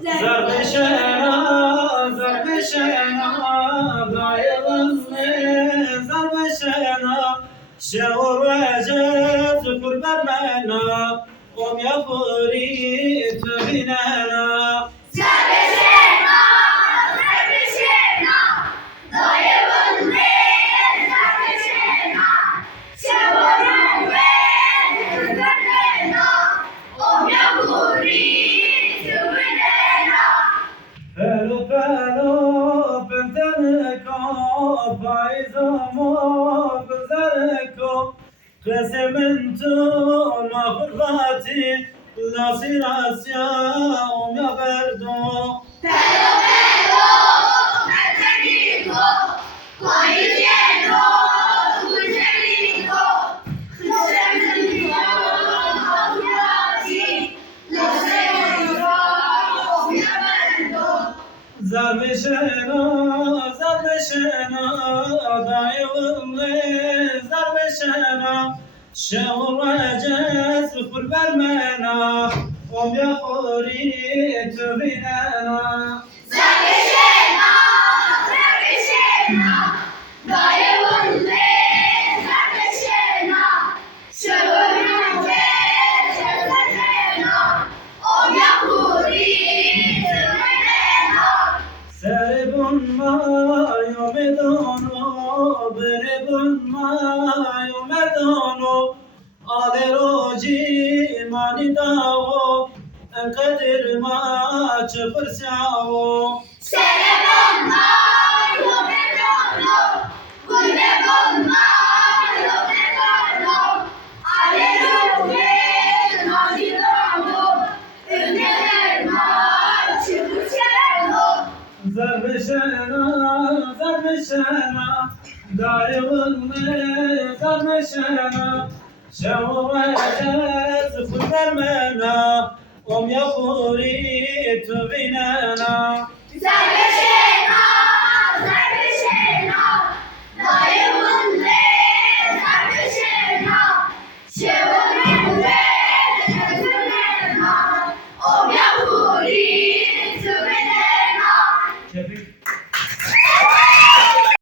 زربشنا زربشنا ضايغني زربشنا شعور وجز قرب منا قم يا فريد بنانا زربشنا زربشنا ضايغني زربشنا شعور وجز قرب منا قم يا فريد بنانا فلو فلو بنتنكو فايزمو بزركو قسم انتم مغراتي لا سيراسيا يا بردو Pero, Federico, Coisiero, Federico, Federico, lo seguirò, ovviamente. زربشنا زربشنا ضايغني زربشنا شعور وجز قرب المنا قم يا خوريت بنانا Zarbeszena, Zarbeszena, daję wolne, Zarbeszena, przełamuje Zarbeszena, objawi Zarbeszena. سرب ما يومدانو برب ما يومدانو آل روجي ماني داو قدر ما چفر ساو Serebonma, Yomedono, Gulebonma, Yomedono, Aleluya, Nazidono, Ünlülerma, Çıkışelo. زربشنا زربشنا دايغني زربشنا شعور وجز خذ المنا قم يا خوريت بنانا